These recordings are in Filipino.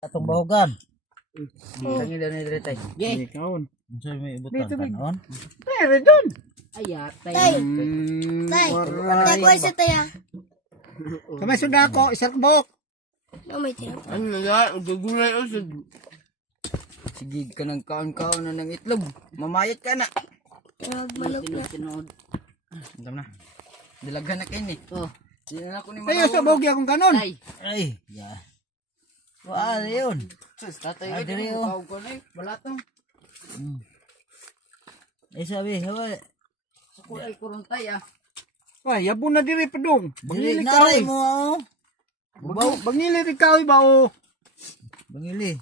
Atong bahugan. Tangi daw ni Dretay. Di kaon. Unsa may ibutan kanon? Pero doon. Aya, tay. Tay, tay ko isa taya. Kamay suda ako, isang bok. May tiyan. Ano na, gagulay o sige ka ng kaon-kaon na ng itlog. Mamayat ka na. Nagmanok na. Tinood. Andam na. Dilaghan na kayo ni. Oh. Hindi na ako ni Ayo sa bogi akong kanon. Tay. Ay, ya. Wala yun. Sus, tatay Ah, ka diri, din. oh. Mukhaw ko na eh. Balatong. Ay sabi, hawa. Sa kulay kuruntay ah. Ay, yabo na diri padung. Dili Bangili naray kaoy. mo oh. Bangili ri kaoy ba o? Bangili.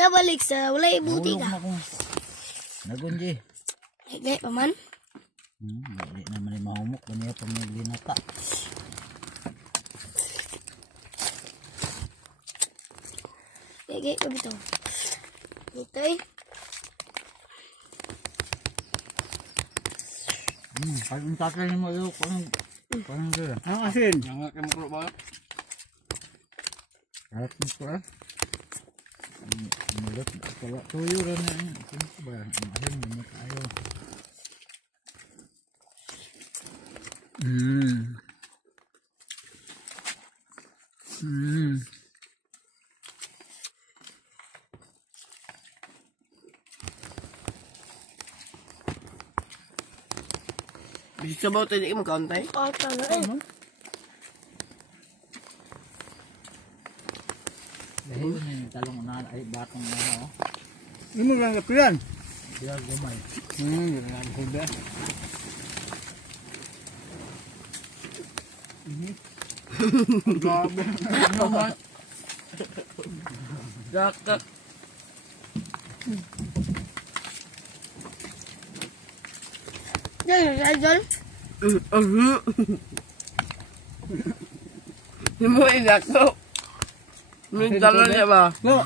Nabalik sa wala ibuti Hulog ka. na ko. Nagunji. Higay pa man. Hindi naman yung mahumok. Kanya pang naglinata. Higay pa bito. Okay. Kung tatay mo yun, parang gano'n. Ang asin. Yang akin mo ba? Harap mo ko ah. Mulot, kaya tuyo rin na yun. Kung ba, mahal mo na tayo. Bisa ba tayo di mo kaon tay? Oh, tama eh. Dahil na yung talong na ay batong na oh. Imo lang kapilan. Bilang gumay. Yun lang ko ba. Grabe. Ano man? Daka. Diyan, diyan. Hindi mo inako. Minta lang niya ba? Go.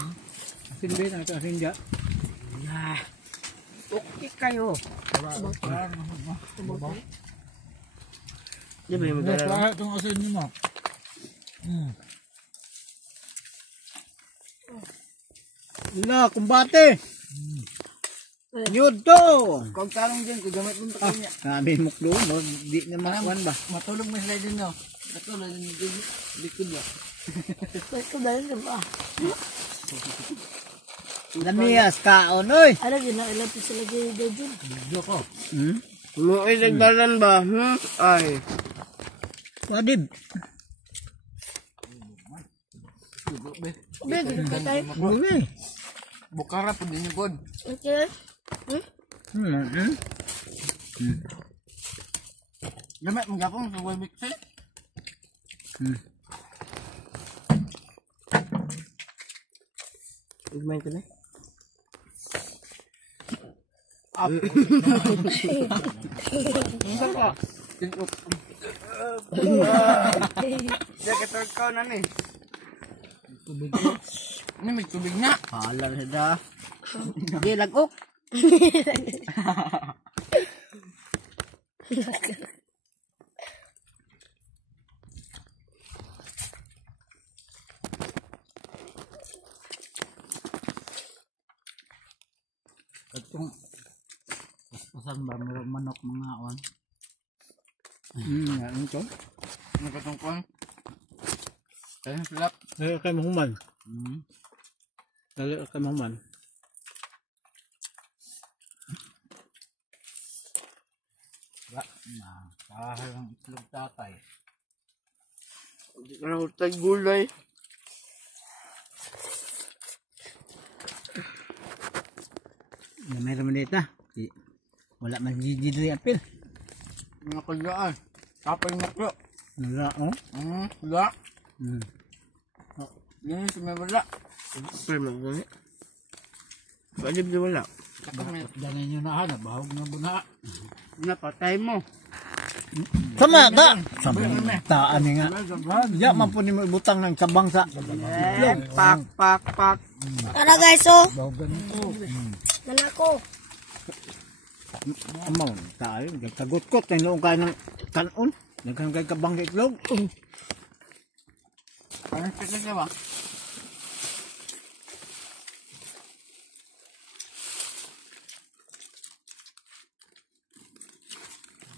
Asin ba na ito asin dia. Okay kayo. Di ba yung magdala? Kaya itong asin nyo mo. La, kumbate. Yun to. Kung talong dyan, kung gamit mo pa niya. Namin muklo, di na makawan ba? Matulog mo sila din no. Matulog din yung likod mo. Ito ba yun, diba? Lamiyas kaon, oy. Ano yun, nakilapit sila dyan. Bigyo ko. Mo ay nagdalan ba? Ay. Wadib. Big, tayo. Gumi. Bukara po din yung god. Okay. Gamit mo gapong sa wall mixer. Igmay ko na. Up. Ano ka? Tinok. Jacket ka na ni. Tubig. Ano may tubig na? Halar heda. Di lagok. Itong pasan ba manok mga on. Ano to? Ano ka tong kuwan? Kaya silap. Dali kay mahuman. Dali kay mahuman. Ba, na. Kahal ang itlog tatay. Hindi ka na hurtag gulay. Na may raman dito. Wala man gigidri apil. Mga kagaan. Kapay maklo. Wala oh. Wala. Hmm. Yan yung sumibala. Kapay maklo. Balib di wala. Dangin nyo na hanap. Bahog na buna. Napatay mo. Sama ka. Sabi taan ni nga. Ya man po ni mo ibutang ng kabang sa. Pak, pak, pak. Tara guys, oh. Bahogan ko. Nanako. Amaw, tayo. Kagot-kot. Ay noong kaya ng kanon. Nagkang kay kabang sa itlog. Ano siya ba?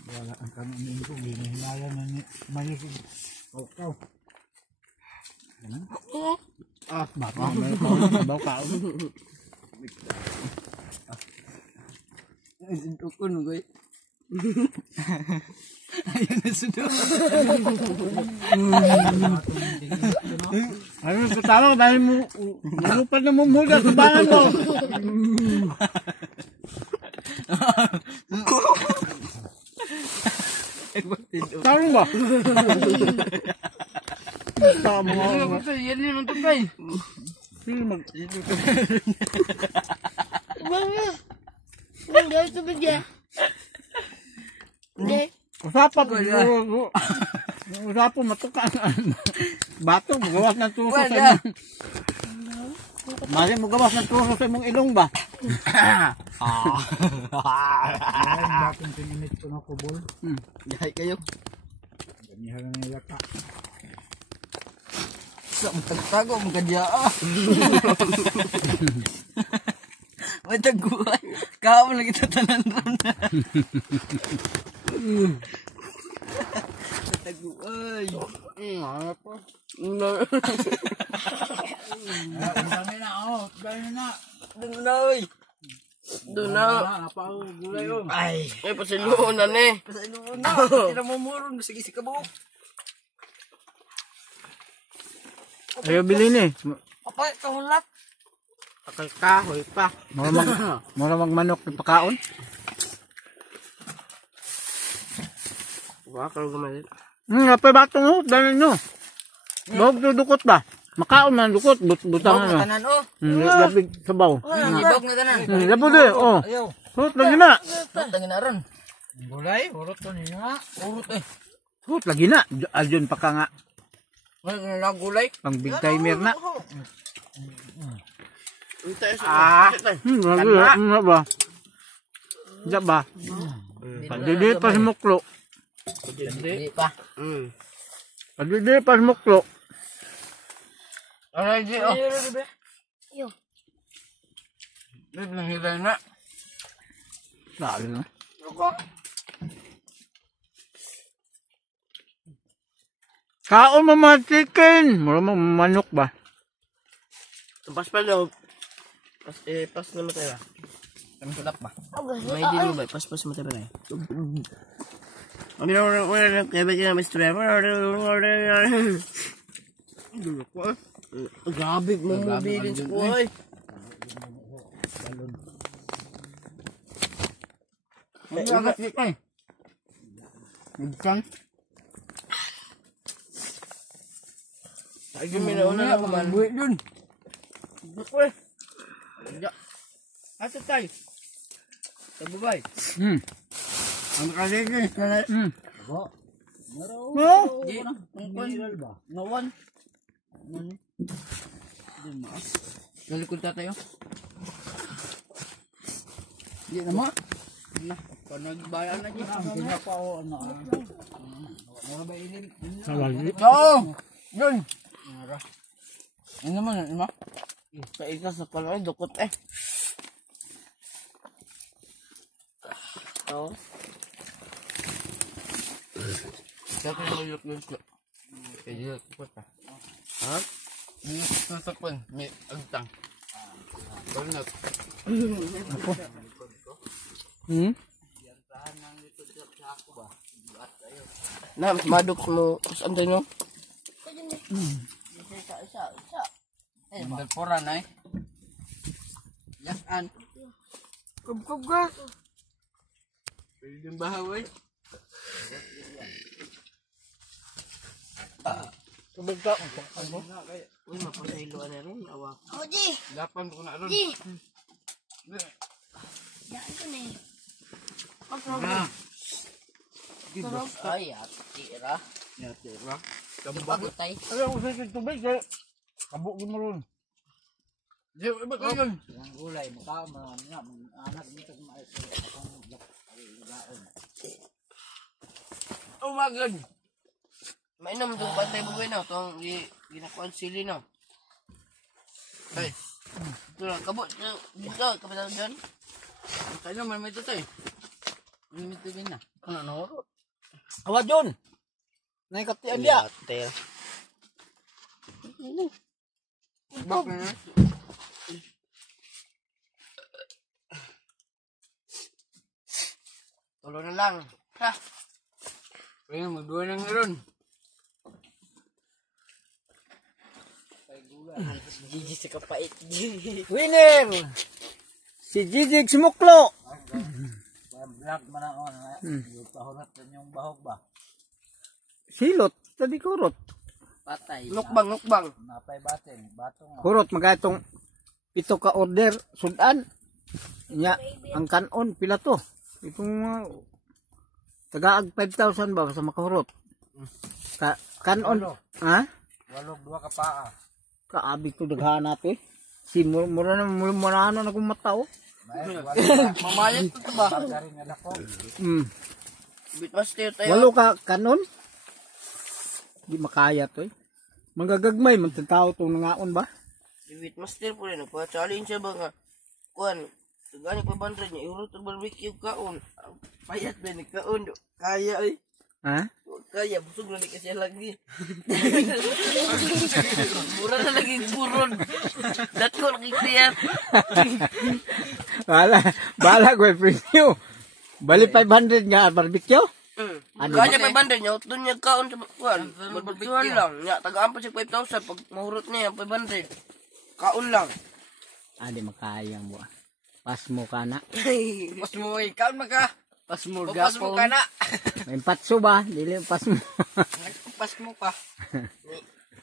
Wala ang kanunin ko. Ginihilala na ni Mayusig. Kaukaw. Ah, baka may baw ka. Tukun ko eh. Ayun na sunod. Ano ka tawag dahil mo lupad na mumuda sa bahan mo. Tawag ba? Tama mo. Yan yun ang tutay. Sino mag... Mga. Mga gawin ito ba dyan? Hindi. Usapan usapan matukan. Bato, magawas ng tuso sa imong. Mali mo gawas ng tuso sa imong ilong ba? Ayan, bakit pinginit ko na kubol. Yahay kayo. Ganihan na nila ka. Sa magtagtago, magkadya ah. May taguan. Kaon lagi tatanan ron na. Taguay. Ano po? Dami na ako. Dami na. Doon na oy. Doon na. Napao gulay yun. Ay. Ay, pasiluon na ni. Pasainuon na. Hindi na mumurong. Sige si kabuok. Ayaw bilhin eh. Apa, kahulap. Akal kahoy pa. Maramag manok ng pakaon. Wakal gumalit. Napay batong ho, dahil nyo. Bawag dudukot ba? Makaon man dukot, butang Bawag ano. na tanan oh. Labig sabaw. Ibog na tanan. Labo de, oh. Ayaw. Hut, lagi na. Tangin na ron. Gulay, urot to ninyo nga. Urot eh. Hut, lagi na. Aljon pa ka nga. May nagulay. Pang big timer na. Lagi na. Ano ba? Diyan ba? Padidi pa si Muklo. Hindi pa. Padidi pa si Muklo. Aray di oh. Yo. Dito na hilay na. Lagi na. Kaon mo mga chicken. Mura mo manok ba? Pas pa daw. Pas na matay ba? Kami sulap ba? May dilo ba? Pas matay ba na? Kami na wala na kaya ba kaya may istorya? Grabe mo mobilin sa buhay. May agat dito eh. Nagsan. Ay, minauna na kuman. Buwi dun. Ako eh. Asa tayo? Sa bubay. Ang kaligis na Abo. No? Di. Mineral ba? Nawan. Galikod ta tayo. Di na mo. Na, panagbayan na dyan. Ang pinapao ano ah. Wala ba ilin? Sa lagi. Oo! Yun! Ano naman, ano ba? Paika sa kalay, dukot eh. Oo. Kaya pinulok yun siya. Kaya yun pa. Ha? Yung nasakpan, may agtang. Balnag. Na, mas madok mo. Saan tayo no? Yung dalpora na eh. Yasan. Kub ka. Pwede yung bahaway. Tubig ka. Uy, mapasailuan na rin. Awa. Oh, Di. Lapan ko na ron. Di. Yan ko na eh. Ay, atira. Yatira. Pagutay. Ayaw ko sa tubig. Kabugin mo ron. Di, iba ko yun. Ang gulay, mukha mo nga. Anak dito kumain. Umagan. Mainom itong pantay bugoy na. Itong ginakuan sili na. Ay. Ito lang. Kabot. Dito. Kapitan dyan. Kaya naman may ito eh. May ito na. Ano na horo? Awa John. Naikatian dia. Hotel. Bak na. Tulo na lang. Ha? Kaya magbuha ng meron. Gigi sa kapait. Winner. Si Jijig Smuklo. Black man ako. Yung pahurot yung bahog ba? Silot. Tadi kurot. Patay. Nukbang. Napay batin. Batong. Kurot magatong pito ka order sudan. Nya ang kanon pila to. Itong tagaag 5,000 ba sa makahurot. Kanon. Ha? Walog dua ka paa. Kaabi ko daghan nato eh. Si mura na ano na kung matao. Mamayat ito ba? Pagkarin nga dako. Bitmaster tayo. Walo ka kanon. Di makaya to eh. Manggagagmay man tao tong nangaon ba? Bitmaster po rin. Nagpa-challenge siya ba nga. Kuan. Tugani pa bandra niya. Ihurot ang barbecue kaon. Payat ba nagkaon. Kaya eh. Ha? Kaya. Busog na di kasi lagi. Mura na lagi buron. Dako nakikiyat. Bala ko preview. Bali 500 nga barbecue. Kanya pa bandra niya. Doon niya kaon sa kuan. Barbecue lang. Nya tagaan pa siya 5,000. Pag mahurot niya 500. Kaon lang. Di makayang mo. Pas mo ka na. Pas mo ikaw maka. Pas mo Pas mo ka na. May patso ba? Dili pas mo. Pas mo ka.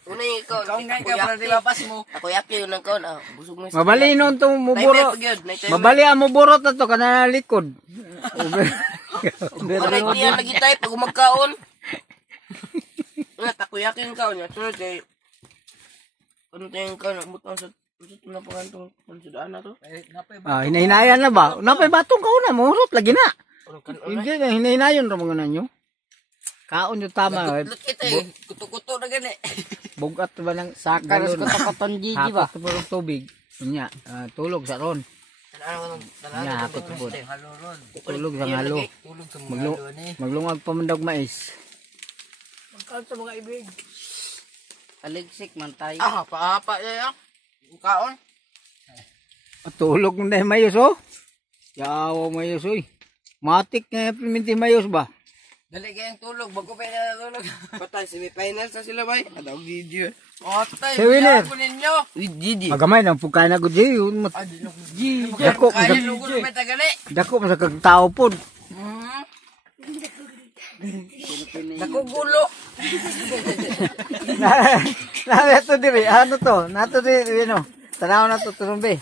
Una yung ikaw. Ikaw nga ka para di ba pas mo. Ako yaki yun ang kaon. Busog mo. Mabali nun to mo burot. Mabali. Mabali ang mo burot na to kana likod. Alay tiyan lagi tayo pag umagkaon. Nga takoyaki yung kaon niya. Sunod kay ano tayong kaon. Butang sa na pangantong pansudaan na to. Hinahinayan na ba? Napay batong kaon na murot lagi na. Hindi na hinahinayon ra mga nanyo. Kaon yung tama. Lukit eh. Kuto-kuto na gani. Bugat ba ng Sakaras galon? ko takoton Gigi ba? Hakot pa ng tubig. Nya, tulog sa ron. Nya, hakot po. Tulog sa halo. Maglungag pa man daw mais. Magkaon sa mga ibig. Aligsik man tayo. Paapa yan. Kaon. Tulog mo na mayos oh. Yawa mayos oy. Matik nga piminti mayos ba? Dali kayang tulog. Bago pa na tulog. Patay, semi-finals na sila ba? Ano video? Otay. Si winner. Biyago ninyo. With Gigi. Magamay nang pugkay na gud yun. Dako Kaya sa lugo na may tagali. dako sa kagtao pod. Nakugulo. Nato diri, ano to? Nato diri no. Tanaw na to tumbe.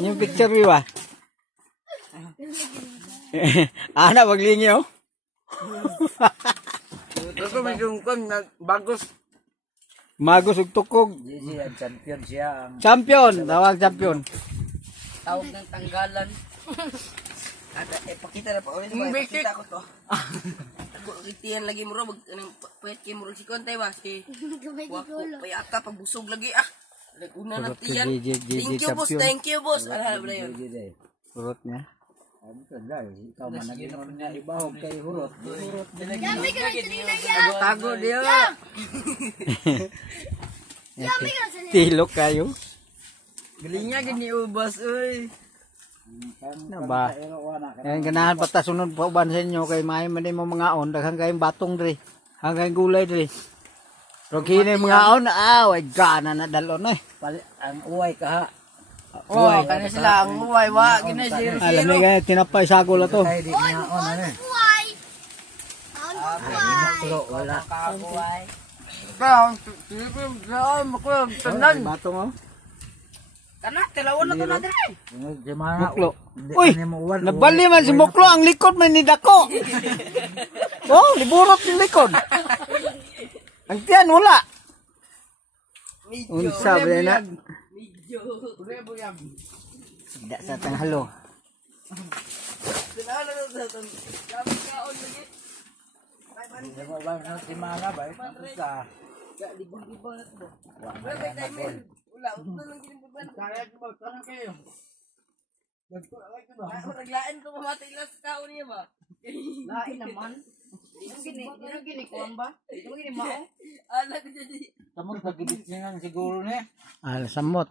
Yung picture view ah. Ana maglingi oh. Tapos may yung bagos. Magos ug tukog. Gigi ang champion siya. Champion, tawag champion. Tawag ng tanggalan. At pakita na pa ulit ba? Pakita ko to. Ako itiyan lagi mo ro pwet kay mo si Konte ba si wako payata pagbusog lagi ah. Una na tiyan. Thank you boss, thank you boss. Ala ba yun? Urot niya. Ikaw man naging niya ibahog kay hurot. Hurot. Yummy ka lang kanina yan! Tago diyo. Yummy ka sa Tilok kayo. Galing nga gini ubas oy. Na ba? Yan ganahan pata sunod pa uban sa inyo kay may man mo mga on daghang kay batong diri. Hanggang gulay diri. Pero kini mga on way gana na dalon eh. Ang uway ka ha. Oh, kana sila ang muway wa gina 0-0. Alam ni kay tinapay sagol na to. Kay di niya on ano. buhay! Ang buhay! Wala. Kaon, kaon makulang tanan. Batong oh. Kana tilawon na to na dire. Di mana. Muklo. Uy, nabali man si Muklo ang likod man ni dako. Oh, liburot yung likod. Ang tiyan wala. Unsa ba na? Da sa tanghalo. Hindi mo ba na si Mana ba? Sa Libang-libang na ito. Wala may timer. Wala, uto lang ginagawa. kaya ko ba? Tanong kayo. Nagtulak ko ba? Naglaan ko mamatay lang sa tao niya ba? Lain naman. Dito ginikuan ba? Dito ginimao. Anak ko dyan. Kamu pagibit niya siguro niya. Samot.